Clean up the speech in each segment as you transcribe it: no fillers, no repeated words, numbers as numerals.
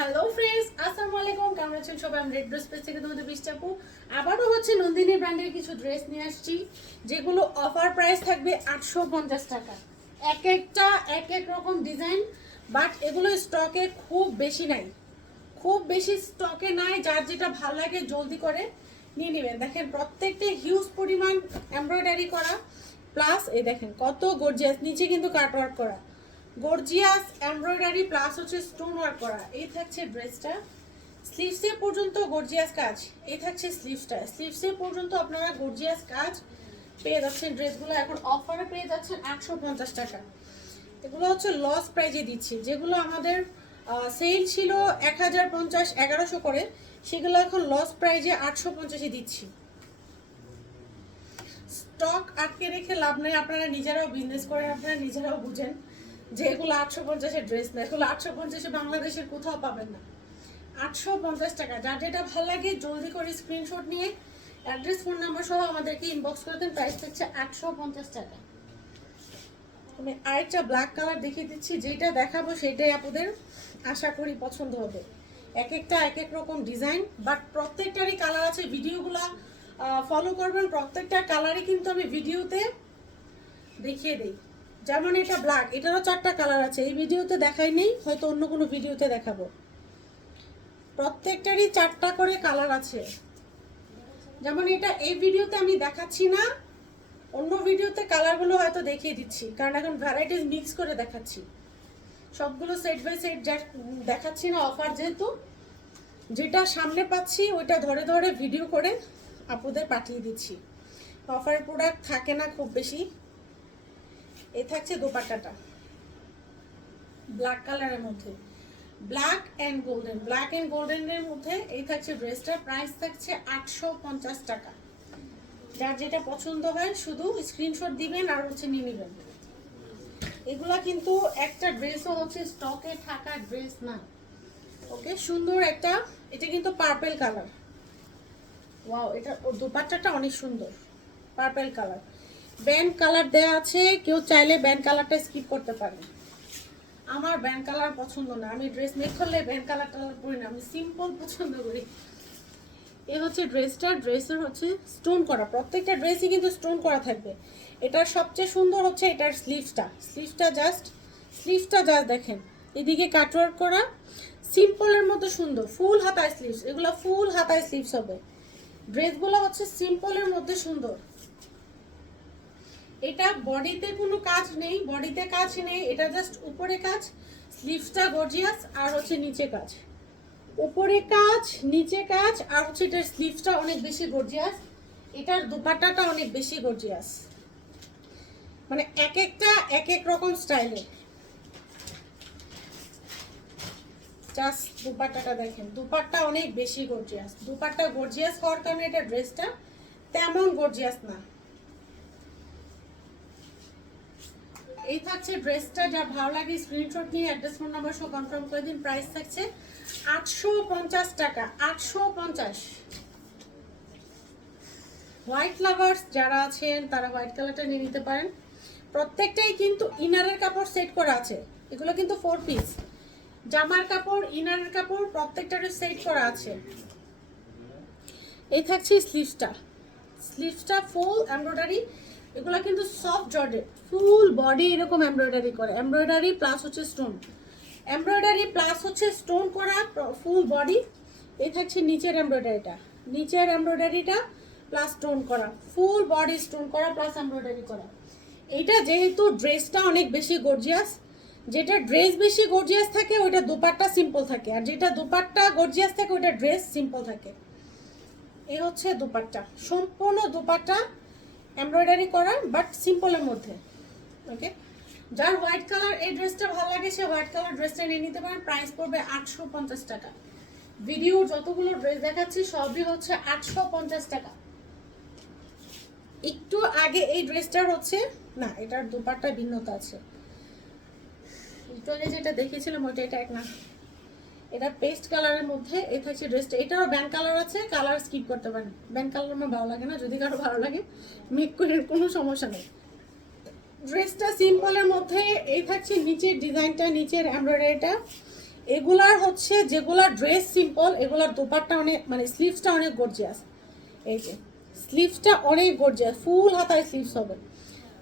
Hello friends, আসসালামু আলাইকুম। কেমন আছেন সবাই? আমি রেড ড্রেস পেজ থেকে তোমাদের বৃষ্টি আপু আবারও হচ্ছে নন্দিনী ব্র্যান্ডের কিছু ড্রেস নিয়ে আসছি, যেগুলো অফার প্রাইস থাকবে 850 টাকা। এক একটা এক এক রকম ডিজাইন, বাট এগুলো স্টকে খুব বেশি নাই, খুব বেশি স্টকে নাই। যার যেটা ভালো লাগে জলদি করে নিয়ে নেবেন। দেখেন প্রত্যেকটা হিউজ পরিমাণ এমব্রয়ডারি করা, প্লাস এই দেখেন কত গর্জিয়াস, নিচে কিন্তু কাটওয়ার্ক করা, গর্জিয়াস এমব্রয়ডারি প্লাস হচ্ছে স্টোন ওয়ার্ক করা। এই থাকছে ড্রেসটা, স্লিভসে পর্যন্ত গর্জিয়াস কাজ। এই থাকছে স্লিভসটা, স্লিভসে পর্যন্ত আপনারা গর্জিয়াস কাজ পেয়ে যাচ্ছেন। ড্রেসগুলো এখন অফারে পেয়ে যাচ্ছেন 850 টাকা। এগুলো হচ্ছে লস প্রাইজে দিচ্ছি, যেগুলো আমাদের সেল ছিল 1050 1100 করে, সেগুলো এখন লস প্রাইজে 850-এ দিচ্ছি। স্টক আটকে রেখে লাভ নেই, আপনারা নিজেরাও বিজনেস করেন, আপনারা নিজেরাও বুঝেন যে এগুলো 850-এর ড্রেস না, এগুলো 850-এ বাংলাদেশের কোথাও পাবেন না। 850 টাকা। যার যেটা ভালো লাগে জলদি করে স্ক্রিনশট নিয়ে অ্যাড্রেস ফোন নাম্বার সহ আমাদেরকে ইনবক্স করে দেন। প্রাইস হচ্ছে 850 টাকা। আমি আরেকটা ব্ল্যাক কালার দেখিয়ে দিচ্ছি, যেটা দেখাবো সেটাই আপনাদের আশা করি পছন্দ হবে। এক একটা এক এক রকম ডিজাইন, বাট প্রত্যেকটারই কালার আছে। ভিডিওগুলা ফলো করবেন, প্রত্যেকটা কালারই কিন্তু আমি ভিডিওতে দেখিয়ে দিই। যেমন এটা ব্ল্যাক, এটারও 4টা কালার আছে, এই ভিডিওতে দেখাই নেই, হয়তো অন্য কোনো ভিডিওতে দেখাবো। প্রত্যেকটারই 4টা করে কালার আছে। যেমন এটা এই ভিডিওতে আমি দেখাচ্ছি না, অন্য ভিডিওতে কালারগুলো হয়তো দেখিয়ে দিচ্ছি, কারণ এখন ভ্যারাইটিস মিক্স করে দেখাচ্ছি। সবগুলো সেট বাই সেট দেখাচ্ছি না, অফার যেহেতু। যেটা সামনে পাচ্ছি ওইটা ধরে ধরে ভিডিও করে আপুদের পাঠিয়ে দিচ্ছি। অফারের প্রোডাক্ট থাকে না খুব বেশি। এই থাকছে দোপাট্টাটা ব্ল্যাক কালারের মধ্যে, black and golden, black and গোল্ডেনের মধ্যে এই থাকছে ড্রেসটার প্রাইস থাকছে 850 টাকা। যার যেটা পছন্দ হয় শুধু স্ক্রিনশট দিবেন আর হচ্ছে নিয়ে নেবেন। এগুলা কিন্তু একটা ড্রেসও হচ্ছে স্টকে থাকা ড্রেস না। ওকে, সুন্দর একটা, এটা কিন্তু পার্পল কালার। ওয়াও, এটা দোপাট্টাটা অনেক সুন্দর, পার্পল কালার। ব্যান্ড কালার দেয়া আছে, কেউ চাইলে ব্যান্ড কালারটা স্কিপ করতে পারেন। আমার ব্যান্ড কালার পছন্দ না, আমি ড্রেস মেক করলে ব্যান্ড কালার টালার পরি না, আমি সিম্পল পছন্দ করি। এ হচ্ছে ড্রেসটা, ড্রেসের হচ্ছে স্টোন করা, প্রত্যেকটা ড্রেসই কিন্তু স্টোন করা থাকবে। এটার সবচেয়ে সুন্দর হচ্ছে এটার স্লিভসটা জাস্ট দেখেন, এদিকে কাটওয়ার্ক করা, সিম্পলের মতো সুন্দর, ফুল হাতায় স্লিভস, এগুলো ফুল হাতায় স্লিভস হবে। ড্রেসগুলো হচ্ছে সিম্পলের মধ্যে সুন্দর। এটা বডিতে কোনো কাজ নেই, বডিতে কাজ নেই, এটা জাস্ট উপরে কাজ, স্লিভসটা গর্জিয়াস, আর হচ্ছে নিচে কাজ, উপরে কাজ নিচে কাজ, আর হচ্ছে এটার স্লিভসটা অনেক বেশি গর্জিয়াস, এটার দুপাট্টাটা অনেক বেশি গর্জিয়াস। মানে এক একটা এক এক রকম স্টাইলে। জাস্ট দুপাট্টাটা দেখেন, দুপাট্টা অনেক বেশি গর্জিয়াস। দুপাট্টা গর্জিয়াস হওয়ার কারণে এটা ড্রেসটা তেমন গর্জিয়াস না। এই থাকছে ড্রেসটা, যা ভালো লাগে স্ক্রিনশট নিয়ে অ্যাড্রেস ফোন নাম্বার সহ কনফার্ম করে দিন। প্রাইস থাকছে 850 টাকা, 850। হোয়াইট লাভার্স যারা আছেন তারা হোয়াইট কালারটা নিয়ে নিতে পারেন। প্রত্যেকটাই কিন্তু ইনারের কাপড় সেট করা আছে, এগুলো কিন্তু 4 পিস। জামার কাপড়, ইনারের কাপড় প্রত্যেকটারই সেট করা আছে। এই থাকছে স্লিভসটা ফুল এমব্রয়ডারি, এগুলো কিন্তু সফট জর্জেট, ফুল বডি এরকম এমব্রয়ডারি করে, এমব্রয়ডারি প্লাস হচ্ছে স্টোন, এমব্রয়ডারি প্লাস হচ্ছে স্টোন করা ফুল বডি। এই থাকছে নিচের এমব্রয়ডারিটা প্লাস স্টোন করা, ফুল বডি স্টোন করা প্লাস এমব্রয়ডারি করা। এইটা যেহেতু ড্রেসটা অনেক বেশি গর্জিয়াস, যেটা ড্রেস বেশি গর্জিয়াস থাকে ওইটা দুপাট্টা সিম্পল থাকে, আর যেটা দুপাট্টা গর্জিয়াস থাকে ওইটা ড্রেস সিম্পল থাকে। এই হচ্ছে দুপাট্টা, সম্পূর্ণ দুপাট্টা এমব্রয়ডারি করা বাট সিম্পলের মধ্যে। ওকে, যার হোয়াইট কালার এই ড্রেসটা ভালো লাগে সে হোয়াইট কালার ড্রেসটা নিয়ে নিতে পারেন। প্রাইস পড়বে 850 টাকা। ভিডিও যতগুলো ড্রেস দেখাচ্ছি সবই হচ্ছে 850 টাকা। একটু আগে এই ড্রেসটার হচ্ছে না, এটার দুপাট্টা ভিন্নতা আছে। একটু আগে যেটা দেখিয়েছিলাম ওইটা এটা এক না, এটা পেস্ট কালারের মধ্যে। এই থাকছে ড্রেসটা, এটারও ব্যান্ড কালার আছে, কালার স্কিপ করতে পারেন। ব্যান্ড কালার আমার ভালো লাগে না, যদি কারো ভালো লাগে মেক করে, কোনো সমস্যা নেই। ড্রেসটা সিম্পলের মধ্যে। এই থাকছে নিচের ডিজাইনটা, নিচের এমব্রয়ডারিটা, এগুলার হচ্ছে যেগুলা ড্রেস সিম্পল, এগুলার দোপাট্টা অনেক মানে স্লিভসটা অনেক গর্জিয়াস। এই যে স্লিভসটা অনেক গর্জিয়াস, ফুল হাতায় স্লিভস হবে,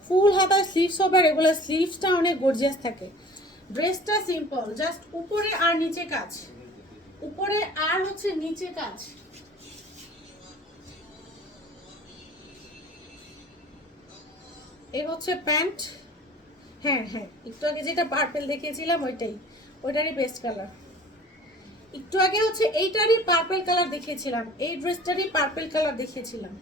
ফুল হাতায় স্লিভস হবে, আর এগুলোর স্লিভসটা অনেক গর্জিয়াস থাকে। ড্রেসটা সিম্পল, জাস্ট উপরে আর নিচে কাজ, উপরে আর হচ্ছে নিচে কাজ। এই হচ্ছে প্যান্ট। হ্যাঁ হ্যাঁ, একটু আগে যেটা পার্পল দেখিয়েছিলাম ওইটাই, ওইটারই বেস্ট কালার। একটু আগে হচ্ছে এইটারই পার্পল কালার দেখিয়েছিলাম, এই ড্রেসটারই পার্পল কালার দেখিয়েছিলাম।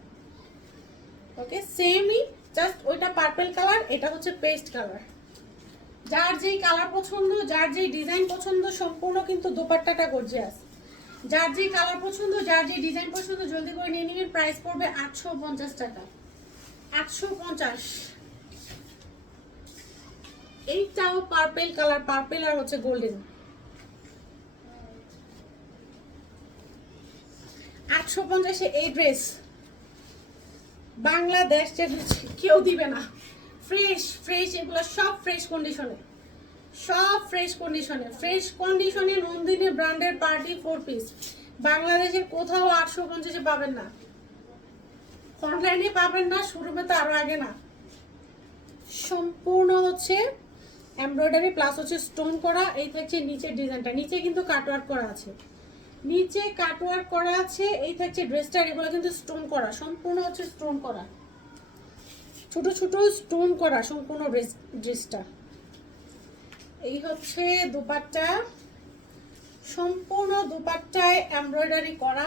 ওকে, সেমই, জাস্ট ওইটা পার্পল কালার, এটা হচ্ছে পেস্ট কালার। যার যেই কালার পছন্দ, যার যেই ডিজাইন পছন্দ, সম্পূর্ণ কিন্তু দোপাট্টাটা গর্জিয়াস। যার যেই কালার পছন্দ, যার যেই ডিজাইন পছন্দ, জলদি করে নিয়ে নিবেন। প্রাইস পড়বে 850 টাকা, 850। এইটাও পার্পল কালার, পার্পল আর হচ্ছে গোল্ডেন। 850 এই ড্রেস বাংলাদেশ কেউ দিবে না। ফ্রেশ ফ্রেশ, এগুলো সব ফ্রেশ কন্ডিশনে, সব ফ্রেশ কন্ডিশনে, ফ্রেশ কন্ডিশনে নন্দিনী ব্র্যান্ডের পার্টি 4 পিস বাংলাদেশের কোথাও 850 পাবেন না, অনলাইনে পাবেন না, শোরুমে তো আরো আগে না। সম্পূর্ণ হচ্ছে এমব্রয়ডারি প্লাস হচ্ছে স্টোন করা। এই থাকছে নিচের ডিজাইনটা, নিচে কিন্তু কাটওয়ার্ক করা আছে, নিচে কাটওয়ার্ক করা আছে। এই থাকছে ড্রেসটা, এগুলো কিন্তু স্টোন করা, সম্পূর্ণ হচ্ছে স্টোন করা, ছোট ছোট স্টোন করা সম্পূর্ণ ড্রেসটা। এই হচ্ছে দুপাট্টা, সম্পূর্ণ দুপাট্টায় এমব্রয়ডারি করা।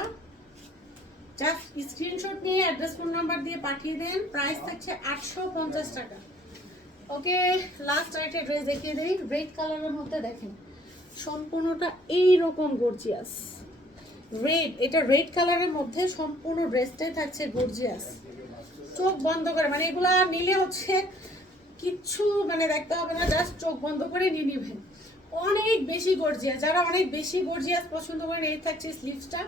জাস্ট স্ক্রিনশট নিয়ে অ্যাড্রেস ফোন নাম্বার দিয়ে পাঠিয়ে দেন। প্রাইস থাকছে 850 টাকা। ওকে, লাস্ট আরেকটা ড্রেস দেখিয়ে দিই, রেড কালারের মধ্যে দেখেন, সম্পূর্ণটা এইরকম গর্জিয়াস রেড, এটা রেড কালারের মধ্যে সম্পূর্ণ ড্রেসটাই থাকছে গর্জিয়াস। চোখ বন্ধ করে, মানে এগুলা নিলে হচ্ছে কিচ্ছু মানে দেখতে হবে না, জাস্ট চোখ বন্ধ করে নিয়ে নিবেন। অনেক বেশি গর্জিয়াস, যারা অনেক বেশি গর্জিয়াস পছন্দ করেন, এই থাকছে স্লিভসটা,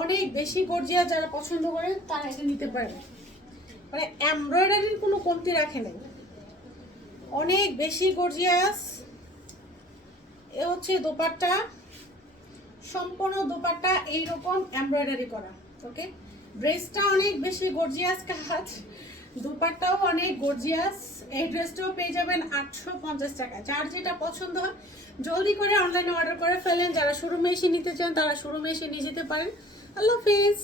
অনেক বেশি গর্জিয়াস যারা পছন্দ করেন তারা এটা নিতে পারেন, মানে এমব্রয়ডারির কোনো কমতি রাখে নাই, অনেক বেশি গর্জিয়াস। এ হচ্ছে দোপাট্টা, সম্পূর্ণ দোপাট্টা এইরকম এমব্রয়ডারি করা। ওকে, ড্রেসটা অনেক বেশি গর্জিয়াস কাজ, দোপাট্টাও অনেক গর্জিয়াস। এই ড্রেসটাও পেয়ে যাবেন 850 টাকা। যার যেটা পছন্দ হয় জলদি করে অনলাইনে অর্ডার করে ফেলেন। যারা শোরুমে এসে নিতে চান তারা শোরুমে এসে নিয়ে যেতে পারেন। আল্লাহ হাফেজ।